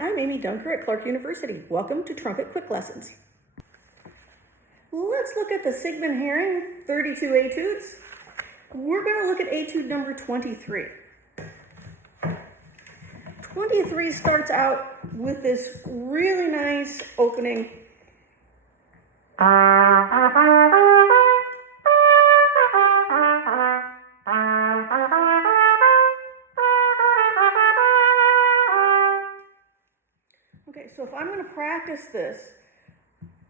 I'm Amy Dunker at Clarke University. Welcome to Trumpet Quick Lessons. Let's look at the Sigmund Herring 32 Etudes. We're going to look at Etude number 23. 23 starts out with this really nice opening. Okay, so if I'm going to practice this,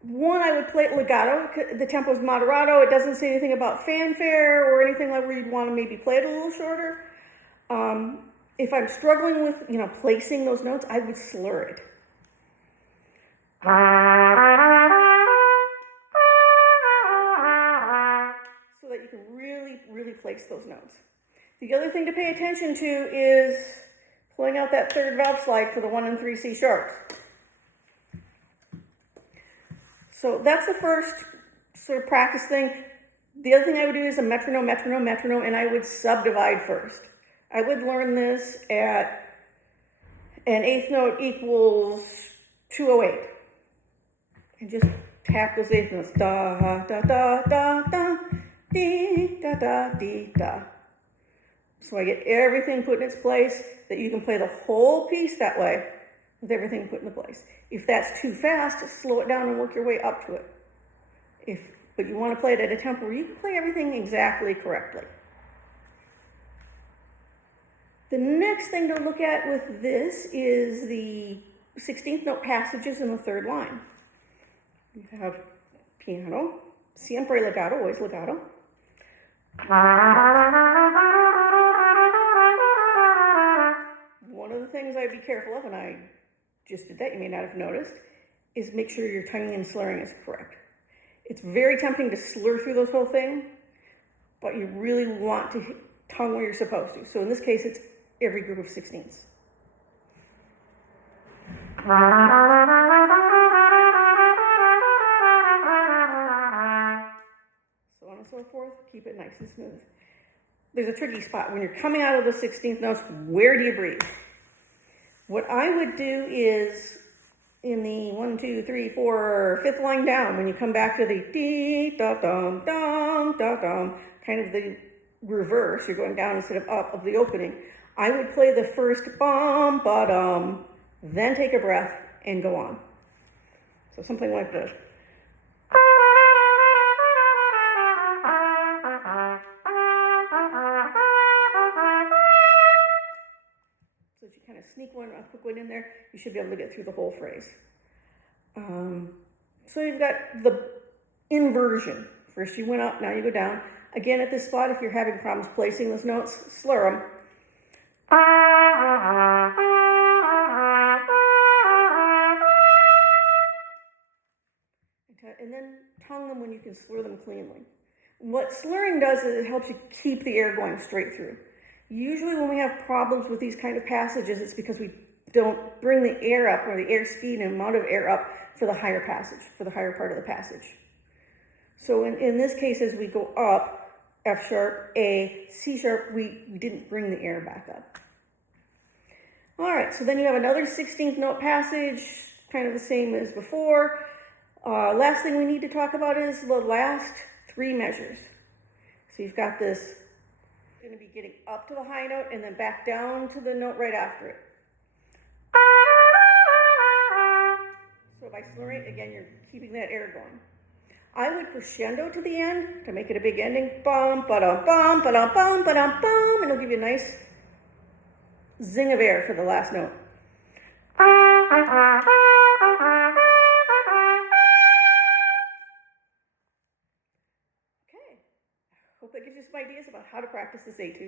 one, I would play it legato. The tempo is moderato. It doesn't say anything about fanfare or anything like where you'd want to maybe play it a little shorter. If I'm struggling with, placing those notes, I would slur it. So that you can really, really place those notes. The other thing to pay attention to is pulling out that third valve slide for the 1 and 3 C sharps. So that's the first sort of practice thing. The other thing I would do is a metronome, metronome, metronome, and I would subdivide first. I would learn this at an eighth note equals 208. And just tap those eighth notes. Da, da, da, da, da, dee, da, da, dee, da. So I get everything put in its place, that you can play the whole piece that way with everything put into place. If that's too fast, slow it down and work your way up to it. But you want to play it at a tempo where you can play everything exactly correctly. The next thing to look at with this is the 16th note passages in the third line. You have piano, sempre legato, always legato. One of the things I'd be careful of, and I just did that, you may not have noticed, is make sure your tonguing and slurring is correct. It's very tempting to slur through this whole thing, but you really want to tongue where you're supposed to. So in this case, it's every group of 16ths. So on and so forth, keep it nice and smooth. There's a tricky spot. When you're coming out of the 16th notes, where do you breathe? What I would do is in the 1, 2, 3, 4, 5th line down, when you come back to the dee, da, dum, dum, da, dum, kind of the reverse, you're going down instead of up of the opening, I would play the first bum, ba-dum, then take a breath and go on. So something like this. So if you kind of sneak a quick one in there, you should be able to get through the whole phrase. So you've got the inversion. First you went up, now you go down. Again, at this spot, if you're having problems placing those notes, slur them. Okay, and then tongue them when you can slur them cleanly. What slurring does is it helps you keep the air going straight through. Usually when we have problems with these kind of passages, it's because we don't bring the air up, or the air speed and amount of air up for the higher passage, for the higher part of the passage. So in this case, as we go up, F sharp, A, C sharp, we didn't bring the air back up. All right, so then you have another 16th note passage, kind of the same as before. Last thing we need to talk about is the last 3 measures. So you've got this, going to be getting up to the high note and then back down to the note right after it. So by slurring, again, you're keeping that air going. I would crescendo to the end to make it a big ending. Bum, ba-dum, bum, ba-dum, bum, ba-dum, bum, and it'll give you a nice zing of air for the last note. Okay. Hope that gives you some ideas about how to practice this etude.